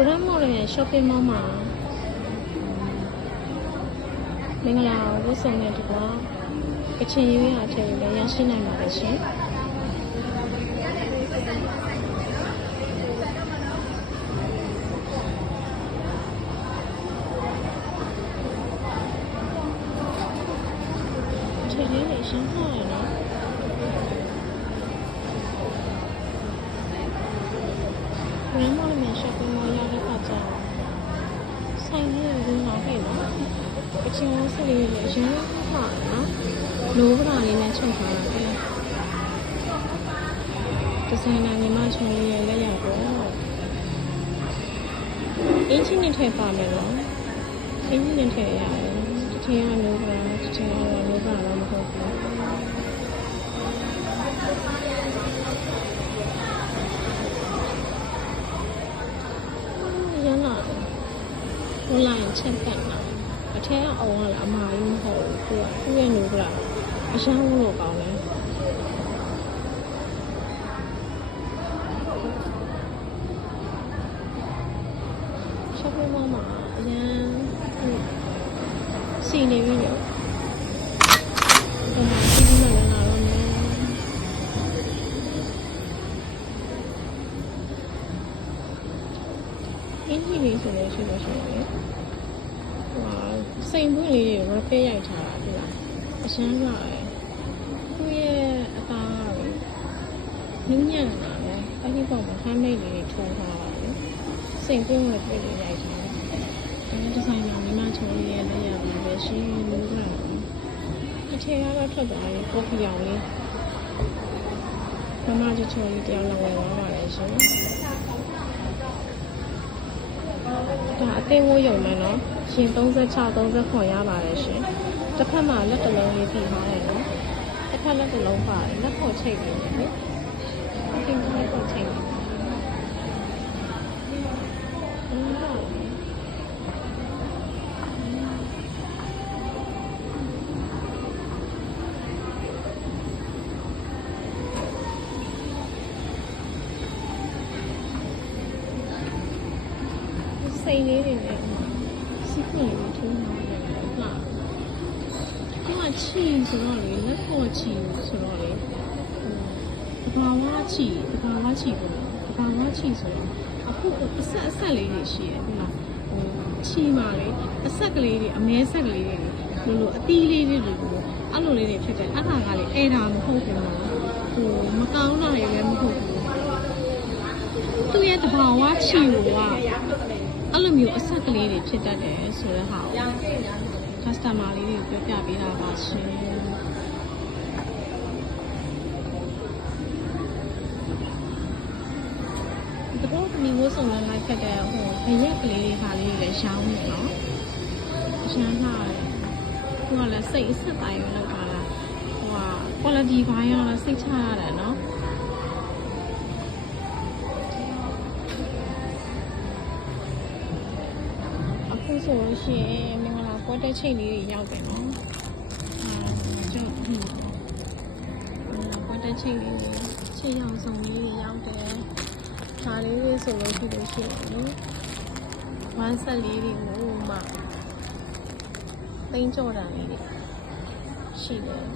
Grand Mall ရဲ့ shopping mall မှာမင်္ဂလာဝတ်စုံနဲ့တကွာကချင်ရွေးရာထည့်လည်းရရှိနိုင်ပါတယ်ရှင်ထည့်လေးနဲ့ရှင်းထားရနော်Grand Mall မှာ shopping mall ရတဲ့ခါကျတော့ဆိုင်လေးဝင်လာခဲ့နော်အချင်းဝစလေးလည်းအရင်မှာနော်လိုးပလာလေးနဲ့ချုပ်ထားတာပဲဒီဇိုင်နာညီမချုံလေးရဲ့လက်ရတော့အင်ဂျင်နဲ့ထည့်ပါမယ်နော်အင်ဂျင်နဲ့ထည့်ရတယ်ဒီထည့်ရလိုးပလာဒီထည့်ရလိုးပလာတော့မဟုတ်ဘူးဟိုလိုက်ချက်ပတ်တာအထက်အောင်ကလည်းအမှားကြီးမဟုတ်ဘူးသူရဲ့နိုးကလာအရှမ်းလို့ကောင်းတယ်ရှော့ပင်းမောမှာအရင်စီနေပြီလို့ဒီမှာစီးနေလာတော့မယ်အင်းကြီးလေးဆိုလို့ရှိလို့ရှိရင်စိန်ပွင့်လေးတွေ rapid ရိုက်ထားတာဒီလားအရှမ်းရတယ်သူ့ရဲ့အသားကညဉ့်ညံ့တာပဲအဲ့ဒီပုံမှာ handmade လေးတွေထိုးထားတာလေစိန်ပွင့် rapid လေးရိုက်ထားတယ်ဒီဒီဇိုင်နာမိမချုံလေးရဲ့လက်ရပါပဲရှင်းလို့ကအထည်ကတော့ထွက်သွားတယ်ကော်ဖီရောင်လေးမမကြီးချုံလေးတယောက်လောက်ဝင်သွားပါတယ်ရှင်ဒါအသေးဝိုးရုံနဲ့နော်ရှင်36 39ရပါတယ်ရှင်တစ်ဖက်မှာလက်တစ်လုံးလေးပြီးထားတယ်နော်တစ်ဖက်လက်တစ်လုံးပါတယ်လက်ဖို့ချိတ်နေတယ်နော်အတင်းလက်ဖို့ချိတ်နေစိတ်လေးတွေနဲ့စီးပွင့်လေးထိုးနေတယ်ဟာဒီကချီဆိုတော့လေလက်ဖို့ချီဆိုတော့လေတဘာဝချီပေါ့တဘာဝချီဆိုတော့အခုအဆက်လေးတွေရှိတယ်ဒီမှာချီမှာလေအဆက်ကလေးတွေအမဲဆက်ကလေးတွေလို့အသီးလေးတွေလို့အဲ့လိုလေးတွေဖြစ်တယ်အဲ့ဒါကလေအဲ့ဒါမဟုတ်ဘူးမကောင်းတာတွေလည်းမဟုတ်ဘူးသူ့ရဲ့တဘာဝချီကိုကအဲ့လိုမျိုးအဆက်ကလေးတွေဖြစ်တတ်တယ်ဆိုတဲ့ဟာကို customer လေးတွေပြောပြပေးတာပါရှင်ဒီတော့ဒီဝတ်စုံနဲ့လိုက်ခတ်တဲ့ဘရက်ကလေးတွေဟာလေးတွေလည်းရောင်းနေနော်ရှမ်းထားတယ်ဟိုကလည်းစိတ်အစ်စ်ပိုင်းပဲလောက်ပါလားဟိုက quality ဘိုင်းရောစိတ်ချရတယ်နော်ဆိုလို့ရှိရင်မင်္ဂလာပွဲတဲ့ချိန်လေးတွေရောက်တယ်နော်ကျွန်တော်ပွဲတဲ့ချိန်လေးတွေချိန်ရောင်စုံလေးတွေရောက်တယ်ဒါလေးတွေဆိုလို့ရှိရင်နော်ဝမ်းဆက်လေးတွေကိုမှသိန်းကြော်တာလေးတွေရှိတယ်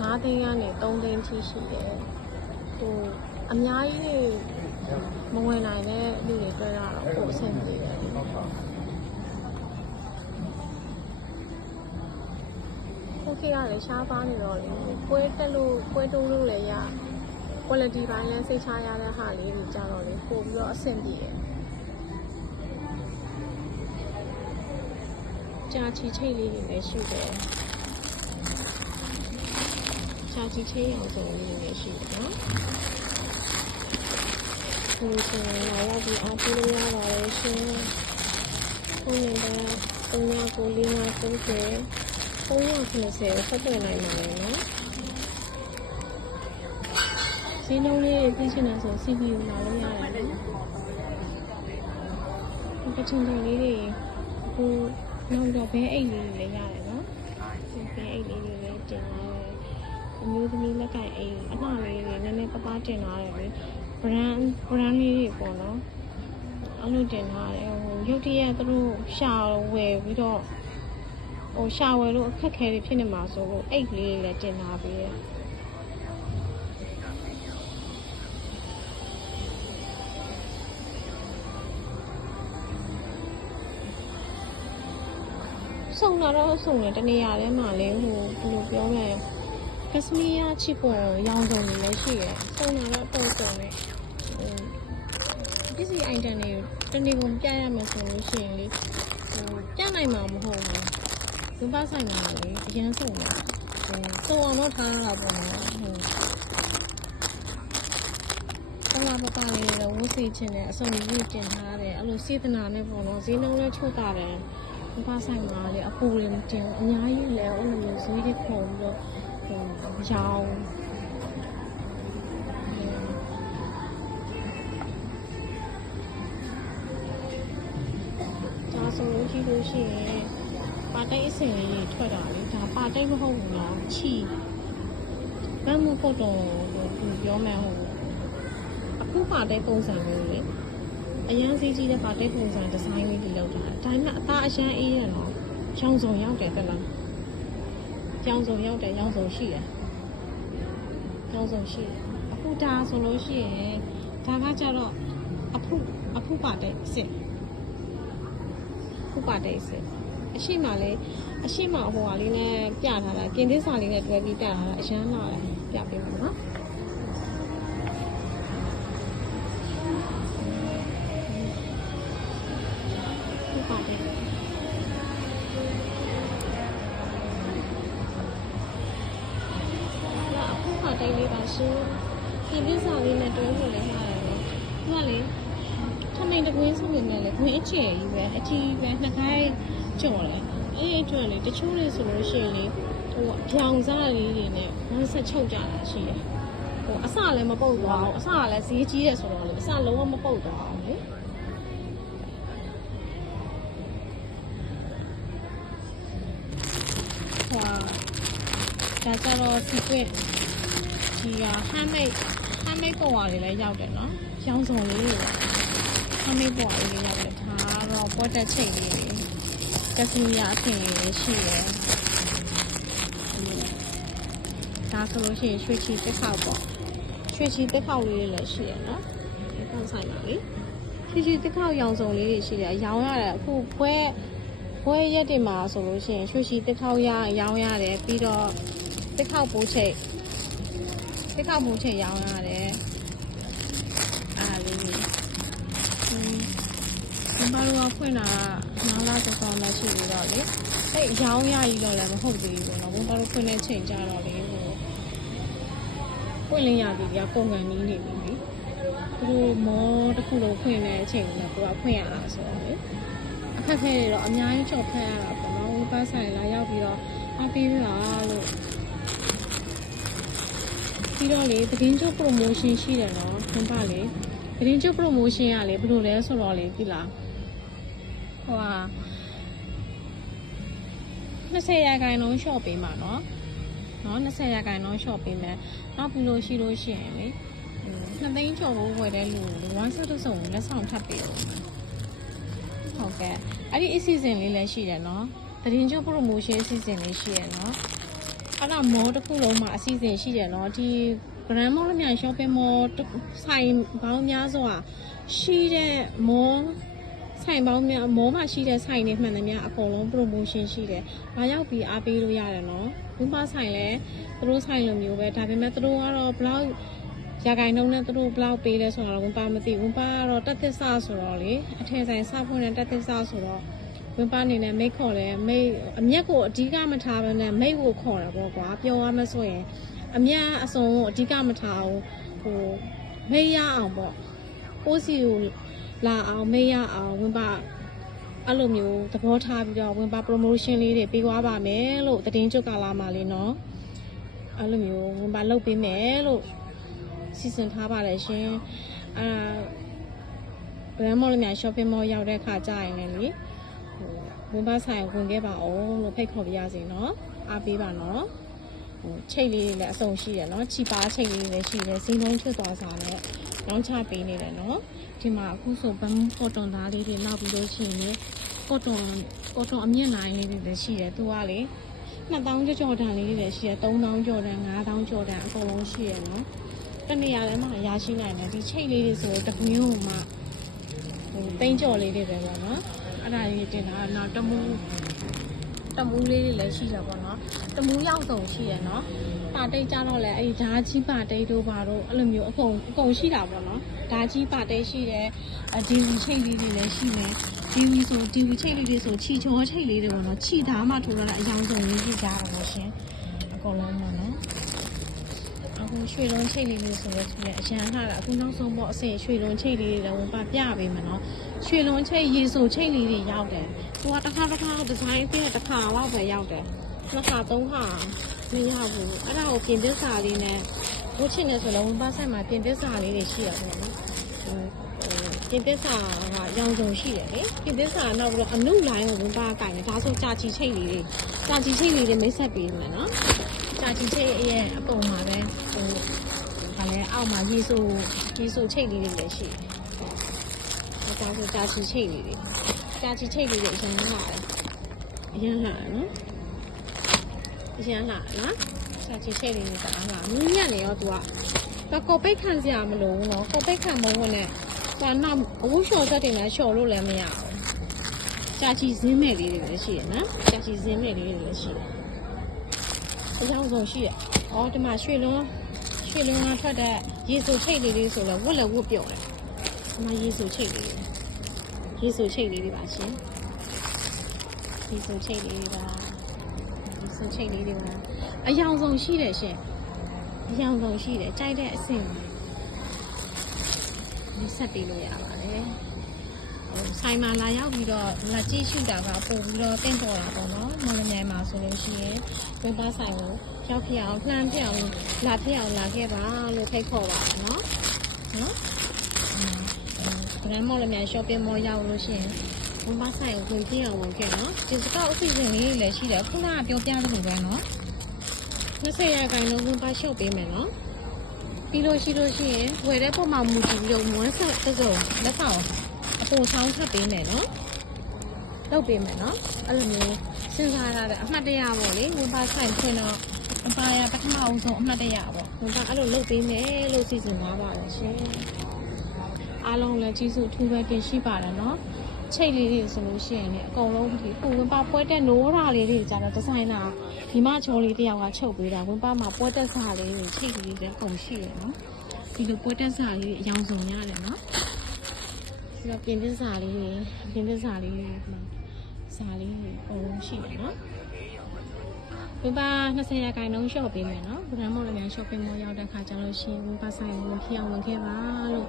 9သိန်းကနေ3သိန်းထိရှိတယ်ဟိုအများကြီးမဝင်နိုင်တဲ့လူတွေတွေ့ရတော့ပို့အဆင်ပြေတယ်โอเคရတယ်ရှားပါနေတော့လေပွဲတက်လို့ပွဲတိုးလို့လည်းရ quality ပိုင်းလည်းစိတ်ချရတဲ့ဟာလေးတွေကြတော့လေပို့ပြီးတော့အဆင်ပြေတယ်ကြာချီချိတ်လေးတွေလည်းရှိတယ်ကြာချီချိတ်အောင်စုံလေးတွေလည်းရှိတယ်နော်ဒီဆိုရင်လာရောက်ပြီးအားပေးလို့ရပါတယ်ရှင်ဖုန်းနံပါတ်399590 390ဆက်သွယ်နိုင်ပါတယ်နော်ဈေးနှုန်းလေးသိချင်တယ်ဆို CPU လာလို့ရတယ်နော်ဒီကချင်တော်လေးတွေအခုနောက်တော့ဘဲအိတ်လေးတွေလည်းရတယ်နော်ဒီဘဲအိတ်လေးတွေလည်းတင်လာတယ်အမျိုးသမီးလက်ကင်အိတ်အလှလေးတွေနည်းနည်းပပတင်လာတယ်လေbrand လေးတွေပေါ့နော် အဲ့လိုတင်ထားတယ်ဟိုရုတ်တရက်သူတို့ရှာဝယ်ပြီးတော့ဟိုရှာဝယ်လို့အခက်ခဲတွေဖြစ်နေမှာဆိုလို့အိတ်ကလေးတွေလည်းတင်ထားပြီးတယ်စုံတာတော့စုံတယ်တနေရာထဲမှာလည်းဟိုဘယ်လိုပြောမလဲကစမီယာချစ်ပေါ်ရောင်းစုံတွေလည်းရှိတယ်စုံတာတော့တော်စုံတယ်ဟိုပစ္စည်းအိုင်တန်တွေတနေ့ကုန်ပြရမယ်ဆိုလို့ရှိရင်လေဟိုပြနိုင်မှာမဟုတ်ဘူးဒီပါဆိုင်မှာလေအရင်စုံတယ်ဟိုစုံအောင်တော့ထားရတာပေါ့နော်ဟိုအလားပပလေးတော့ဝတ်စီချင်းနဲ့အစုံကြီးတင်ထားတယ်အဲ့လိုစေတနာနဲ့ပေါ့နော်ဈေးနှုန်းလည်းချုပ်တာတယ်ဒီပါဆိုင်မှာလေအပူတွေမတင်အများကြီးလဲအဲ့လိုဈေးတွေခုံပြီးတော့ဟိုရောင်းဒါဆိုလို့ရှိရင်ပါတိတ်အစင်လေးထွက်တာလေဒါပါတိတ်မဟုတ်ဘူးနော်ချီဘယ်မှပုတ်တော့ဟိုပြောမယ်ဟိုအခုပါတိတ်ပုံစံမျိုးလေအရန်စီးကြီးတဲ့ပါတိတ်ပုံစံဒီဇိုင်းလေးတွေလောက်တာဒါပေမဲ့အသားအရန်အေးရနော်ရောင်စုံရောက်တယ်တလားရောင်စုံရောက်တယ်ရောင်စုံရှိတယ်ရောင်စုံရှိတယ်အခုဒါဆိုလို့ရှိရင်ဒါကကြတော့အဖုပါတိတ်အစ်ဖုပါတိတ်အစ်အရှိမလေးအရှိမဟိုဟာလေးနဲ့ပြထားတာကင်သစ္စာလေးနဲ့တွဲပြီးပြထားတာအရန်လာတယ်ပြပေးပါနော်တိုင်းလေးပါရှင်ဒီပစ္စည်းလေးနဲ့တွဲဖို့လည်းမှားတယ်နော်သူကလေထမိန်တကွင်းဆိုပေမဲ့လေခွင်းအကျယ်ကြီးပဲအကြီးပဲနှစ်ခိုင်းကျော်တယ်အဲ့ဒီအတွက်လေတချို့လေဆိုလို့ရှိရင်လေဟိုအပြောင်စားလေးတွေနဲ့ဝမ်းဆက်ချုပ်ကြတာရှိတယ်ဟိုအစလည်းမပုတ်သွားဘူးအစကလည်းဈေးကြီးရဆိုတော့လေအစလုံးဝမပုတ်သွားအောင်လေဟွာဒါကြတော့ secretဒီက handmade ပေါ်ဝါလေးလည်းရောက်တယ်နော်ရောင်စုံလေးတွေ handmade ပေါ်ဝါလေးလည်းရောက်တယ်ဒါတော့ပေါ်တက်ချိတ်လေးကစမီယာအထင်လေးရှိတယ်ဒါဆိုလို့ရှိရင်ရွှေချီတက်ခေါက်ပေါ့ရွှေချီတက်ခေါက်လေးတွေလည်းရှိတယ်နော်ဒီပုံဆိုင်ပါလေရွှေချီတက်ခေါက်ရောင်စုံလေးတွေရှိတယ်ရောင်းရတယ်အခုဘွဲရက်တွေမှာဆိုလို့ရှိရင်ရွှေချီတက်ခေါက်ရောင်းရတယ်ပြီးတော့တက်ခေါက်ပိုးချိတ်တက်ခေါက်ပိုးချိတ်ရောင်းရတယ်အားလေးဘာလို့ဖွင့်တာနားလာစောမရှိသေးတော့လေအဲ့ရောင်းရကြီးတော့လည်းမဟုတ်သေးဘူးနော်ဘာလို့ဖွင့်တဲ့ချိန်ကြတော့လေဟိုဖွင့်လင်းရသည်ကပုံကန်နီးနေပြီလေသူတို့မောတစ်ခုလုံးဖွင့်တဲ့အချိန်ကကိုကဖွင့်ရတာဆိုတော့လေအခက်ခဲတွေတော့အများကြီးကြော်ဖက်ရတာပေါ့နော်ဝပတ်ဆိုင်လာရောက်ပြီးတော့အပေးပါလို့ပြီးတော့လေသတင်းကျုပ် promotion ရှိတယ်နော်ခင်ဗျလေသတင်းကျုပ် promotion ကလေဘယ်လိုလဲဆိုတော့လေဒီလားဟိုဟာ20ရာခိုင်နှုန်း shop ပေးမှာနော်20ရာခိုင်နှုန်း shop ပေးမယ်နောက်ပြီးလို့ရှိရင်လေ2သိန်းကျော်ဖို့ဝယ်တဲ့လူဝမ်းဆက်တစ်စုံလက်ဆောင်ထပ်ပေးတော့ဟုတ်ကဲ့အဲ့ဒီအစီအစဉ်လေးလည်းရှိတယ်နော်သတင်းကျုပ် promotion အစီအစဉ်လေးရှိရနော်အဲ့ဒါမောတစ်ခုလုံးမှာအစီအစဉ်ရှိတယ်နော်ဒီ Grand Mall မြန် shopping mall ဆိုင်ပေါင်းများစွာရှိတဲ့မောဆိုင်ပေါင်းများမောမှာရှိတဲ့ဆိုင်တွေမှန်တယ်များအကုန်လုံး promotion ရှိတယ်။ဘာရောက်ပြီးအားပေးလို့ရတယ်နော်။ဘုံပါဆိုင်လည်းသူတို့ဆိုင်လိုမျိုးပဲဒါပေမဲ့သူတို့ကတော့ဘလောက်ရာခိုင်နှုန်းနဲ့သူတို့ဘလောက်ပေးလဲဆိုတော့ဘုံပါမသိဘူး။ဘုံပါကတော့တက်သစ္စာဆိုတော့လေအထည်ဆိုင်စဖွင့်တဲ့တက်သစ္စာဆိုတော့ဘုံပါအနေနဲ့မိတ်ခေါ်တယ်မိတ်အမျက်ကိုအဓိကမထားဘဲနဲ့မိတ်ကိုခေါ်တာပေါ့ကွာပြောရမဆိုရင်အမျက်အစုံကိုအဓိကမထားဘူးဟိုမိတ်ရအောင်ပေါ့ကိုစီကိုလာအောင်မေးရအောင်ဝင်ပါအဲ့လိုမျိုးသဘောထားပြီးတော့ဝင်ပါ promotion လေးတွေပေးသွားပါမယ်လို့သတင်းကြွကလာမှာလေးနော်အဲ့လိုမျိုးဝင်ပါလုပ်ပေးမယ်လို့စီစဉ်ထားပါတယ်ရှင်Grand Mall မြန် shopping mall ရောက်တဲ့ခါကြာရင်လည်းလေဝင်ပါဆိုင်ဝင်ခဲ့ပါအောင်လို့ဖိတ်ခေါ်ပြရစီနော်အားပေးပါနော်ချိတ်လေးလည်းအစုံရှိရနော်ချီပါချိတ်လေးလည်းရှိတယ်ဈေးနှုန်းချွတ်သွားစားနဲ့ လောင်းချပေးနေတယ်နော်ဒီမှာအခုဆိုဘမ်ကော်တွန်သားလေးတွေနောက်ပြီးလို့ရှိရင်ကော်တွန်အမြင့်နိုင်လေးတွေလည်းရှိတယ်သူကလေ2000ကျော်တန်လေးတွေလည်းရှိတယ်3000ကျော်တန်5000ကျော်တန်အကုန်လုံးရှိရနော်တနေရာထဲမှာရရှိနိုင်တယ်ဒီချိတ်လေးတွေဆိုတပင်းကိုမှတိန်းကျော်လေးတွေပဲပေါ့နော်အဲ့ဒါလေးတင်တာနောက်တမူးလေးတွေလည်းရှိတယ်ပေါ့နော်တမူးရောက်ဆုံးရှိရနော်ပါတိတ်ကြတော့လေအဲ့ဓာကြီးပါတိတ်တို့ဘာတို့အဲ့လိုမျိုးအကုန်ရှိတာပေါ့နော်ဓာကြီးပါတိတ်ရှိတယ်ဒီဝီချိတ်လေးတွေလည်းရှိမယ်ဒီဝီချိတ်လေးတွေဆိုချီချောချိတ်လေးတွေပေါ့နော်ချီသားမှထိုးလာတဲ့အယောင်ဆုံးလေးကြည့်ကြတာပေါ့ရှင်အကုန်လုံးပေါ့နော်အခုရွှေလုံးချိတ်လေးတွေဆိုတော့သူလည်းအရန်ထားတာအခုနောက်ဆုံးပေါ့အစင်ရွှေလုံးချိတ်လေးတွေလည်းဝင်ပါပြပေးမယ်နော်ရွှေလုံးချိတ်ရေဆိုချိတ်လေးတွေရောက်တယ်သူကတစ်ခါဒီဇိုင်းပြည့်တစ်ခါတော့ပဲရောက်တယ်နှစ်ခါသုံးခါမရဘူးအဲ့ဒါကိုပြင်သစ်စာလေးနဲ့ဝတ်ချင်နေဆိုတော့ဝင်ပါဆိုင်မှာပြင်သစ်စာလေးတွေရှိရပေါ့နော်ပြင်သစ်စာကရောင်စုံရှိတယ်လေပြင်သစ်စာနောက်ပြီးတော့အနုလိုင်းကိုဝင်ပါကင်တယ်ဒါဆိုကြာချီချိတ်လေးတွေမိတ်ဆက်ပေးမယ်နော်ကြာချီချိတ်ရဲ့အပုံမှာပဲဗာလဲအောက်မှာရေဆိုချိတ်လေးတွေလည်းရှိတယ်ဒါဆိုကြာချီချိတ်လေးတွေအရင်လာတယ်အရင်လာနော်အရင်လာနော်ကြာချီချိတ်လေးတွေတအားလာမြင်းညံ့နေရောသူကကော်ပိတ်ခံစရာမလိုဘူးနော်ကော်ပိတ်ခံမဟုတ်နဲ့ဒါနောက်အဝှလျှော်ချက်တွေနဲ့လျှော်လို့လည်းမရဘူးကြာချီဇင်းမဲ့လေးတွေလည်းရှိရနော်ကြာချီဇင်းမဲ့လေးတွေလည်းရှိတယ်အကြောင်းဆုံးရှိရအော်ဒီမှာရွှေလုံးကထွက်တဲ့ရေဆိုချိတ်လေးတွေဆိုတော့ဝတ်ပြုံးတယ်ဒီမှာရေဆိုချိတ်လေးတွေပါရှင်ရေဆိုချိတ်လေးတွေပါအယောင်ဆုံးရှိတယ်ရှင်အယောင်ဆုံးရှိတယ်ကြိုက်တဲ့အဆင့်ဒီဆက်ပေးလို့ရပါတယ်ဆိုင်မှာလာရောက်ပြီးတော့လက်ကြည့်ရှုတာကပို့ပြီးတော့တင့်တော်တာပေါ့နော်မော်လမြိုင်မှာဆိုလို့ရှိရင်ဝင်းပါဆိုင်ကိုရောက်ဖြစ်အောင်လှမ်းဖြစ်အောင်လာခဲ့ပါလို့ဖိတ်ခေါ်ပါနော်ဗရန်မော်လမြိုင် shopping mall ရောက်လို့ရှိရင်ဝင်းပါဆိုင်ကိုဝင်ဖြစ်အောင်ဝင်ခဲ့နော်ဒီစကောက်ဥပဒေလေးလည်းရှိတယ်ခုနကပြောပြသလိုပဲနော်20ရာခိုင်နှုန်းဝင်းပါရှုပ်ပေးမယ်နော်ပြီးလို့ရှိရင်ဝယ်တဲ့ပုံမှန်မူတည်ပြီးတော့မွန်းဆက်တစ်စုံလက်ဆောင်အပေါ်ဆောင်ထပ်ပေးမယ်နော်လုပ်ပေးမယ်နော်အဲ့လိုမျိုးစဉ်းစားရတဲ့အမှတ်တရပေါ့လေဝင်းပါဆိုင်ဖွင့်တော့အပါရပထမအောင်ဆုံးအမှတ်တရပေါ့ဝင်းပါအဲ့လိုလုပ်ပေးမယ်လို့စီစဉ်ထားပါတယ်ရှင်အားလုံးလည်းကျေးဇူးအထူးပဲတင်ရှိပါတယ်နော်ချိတ်လေးတွေဆိုလို့ရှိရင်လည်းအကုန်လုံးဒီဝင်းပါပွဲတက်နိုးတာလေးတွေကြတော့ဒီဇိုင်နာဒီမချောလေးတယောက်ကချုပ်ပေးတာဝင်းပါမှာပွဲတက်စာလေးတွေချိတ်လေးတွေပုံရှိရနော်ဒီလိုပွဲတက်စာလေးအယောင်စုံရတယ်နော်ဒီတော့ပြင်သစ်စာလေးစာလေးပုံရှိတယ်နော်ဝင်းပါ20ရာခိုင်နှုန်းရှော့ပေးမယ်နော်ဗရန်မော်လမြိုင် shopping mall ရောက်တဲ့ခါကျလို့ရှိရင်ဝင်းပါဆိုင်ဝင်ဖြစ်အောင်ဝင်ခဲ့ပါလို့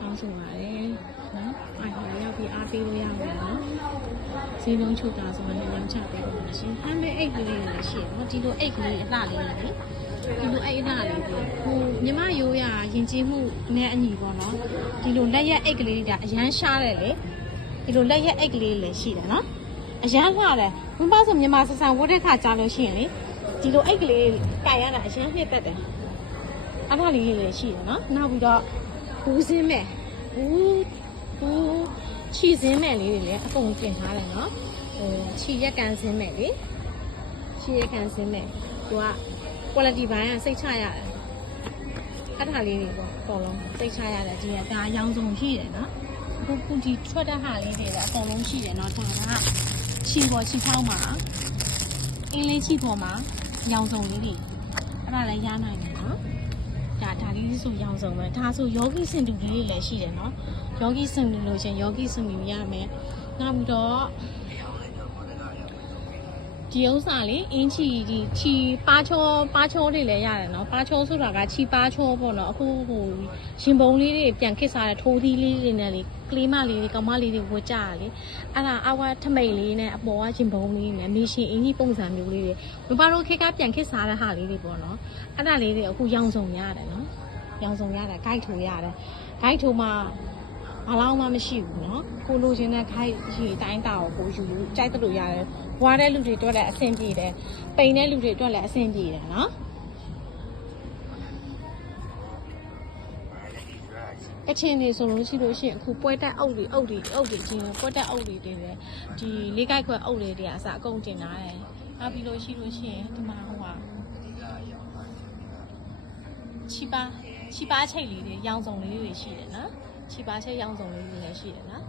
တောင်းဆိုပါတယ်နော်အားရောက်ပြီးအားပေးလို့ရမယ်နော်ဈေးနှုန်းချူတာဆိုတော့ညချပေးပါမယ်ရှင်ဟမ်းမဲအိတ်ကလေးလည်းရှိတယ်နော်ဒီလိုအိတ်ကလေးအလှလေးလေဒီလိုအိတ်အလှလေးကိုမြမရိုးရရင်ကျေးမှုနဲ့အညီပေါ့နော်ဒီလိုလက်ရက်အိတ်ကလေးတွေကအရန်ရှားတယ်လေဒီလိုလက်ရက်အိတ်ကလေးလည်းရှိတယ်နော်အရန်လှတယ်ဘုံပါဆိုမြမဆဆန်ဝတ်တဲ့ခါကြားလို့ရှိရင်လေဒီလိုအိတ်ကလေးကိုင်ရတာအရန်နှစ်သက်တယ်အဲ့ဒါလေးလည်းရှိတယ်နော်နောက်ပြီးတော့ဘူးစင်းမဲ့ဘူးချီစင်းမဲ့လေးတွေလည်းအကုန်ပြင်ထားတယ်နော်ချီရက်ကန်စင်းမဲ့လေချီရက်ကန်စင်းမဲ့သူက quality ဘိုင်းကစိတ်ချရတယ်အဲ့ဒါလေးတွေပေါ့အကုန်လုံးစိတ်ချရတယ်ဒီကဒါရောင်စုံရှိတယ်နော်အခုဒီထွက်တဲ့ဟာလေးတွေလည်းအကုန်လုံးရှိတယ်နော်ဒါကချီပေါ်ချီဖောင်းမှာအင်းလေးချီပေါ်မှာရောင်စုံလေးတွေအဲ့ဒါလည်းရနိုင်တယ်နော်ဒါလေးဆိုရောင်စုံပဲဒါဆိုယောဂီစင်တူလေးတွေလည်းရှိတယ်နော်ယောဂီစင်တူလို့ချင်းယောဂီစင်တူရမယ်နောက်ပြီးတော့ဒီဥစ္စာလေးအင်းချီဒီချီပါချောလေးလည်းရတယ်နော်ပါချောဆိုတာကချီပါချောပေါ့နော်အခုရင်ပုံလေးတွေပြန်ခစ်စားတဲ့ထိုးသီးလေးတွေနဲ့လေကလေးမလေးတွေကောင်မလေးတွေဝတ်ကြရလေအဲ့ဒါအောက်ကထမိတ်လေးနဲ့အပေါ်ကရင်ပုံလေးနဲ့မီရှင်အင်းကြီးပုံစံမျိုးလေးတွေဘဘာတို့ခေတ်ကပြန်ခစ်စားတဲ့ဟာလေးတွေပေါ့နော်အဲ့ဒါလေးတွေအခုရောင်စုံရတယ်နော်ရောင်စုံရတယ်ဂိုက်ထိုးရတယ်ဂိုက်ထိုးမှာဘာလို့မှမရှိဘူးเนาะကိုလိုချင်တဲ့ခိုက်ရေတိုင်းတာကိုကိုယူလို့ကြိုက်တယ်လို့ရတယ်ဘွားတဲ့လူတွေအတွက်လည်းအဆင်ပြေတယ်ပိန်တဲ့လူတွေအတွက်လည်းအဆင်ပြေတယ်เนาะ ကချင်နေဆိုလို့ရှိလို့ရှိရင်အခုပွဲတက်အုပ်တွေချင်းပွဲတက်အုပ်တွေတွေလည်းဒီလေးကိုက်ခွက်အုပ်တွေတွေအစားအကုန်တင်ထားတယ်နောက်ပြီးလို့ရှိလို့ရှိရင်ဒီမှာဟိုဟာချီပါချိတ်လေးတွေရောင်စုံလေးတွေရှိတယ်နော်ချီပါချိတ်ရောင်စုံလေးတွေလည်းရှိတယ်နော်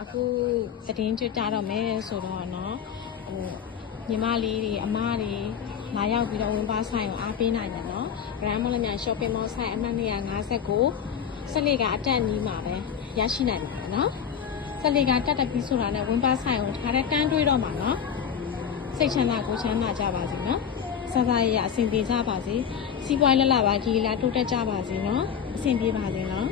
အခုသတင်းကြကြတော့မယ်ဆိုတော့နော်ဟိုညီမလေးတွေအမတွေလာရောက်ပြီးတော့ဝင်ပါဆိုင်ကိုအားပေးနိုင်တယ်နော် Grand Mall မြန် Shopping Mall ဆိုင်အမှတ်259ဆက်လက်ကအတက်အနီးမှာပဲရရှိနိုင်မှာနော်ဆက်လက်ကတက်တက်ပြီးဆိုတာနဲ့ဝင်ပါဆိုင်ကိုထားတဲ့တန်းတွေးတော့မှာနော်စိတ်ချမ်းသာကိုချမ်းသာကြပါစေနော်စစရရအဆင်ပြေကြပါစေစီးပွားလက်လာပါကြီးလာတိုးတက်ကြပါစေနော်အဆင်ပြေပါစေနော်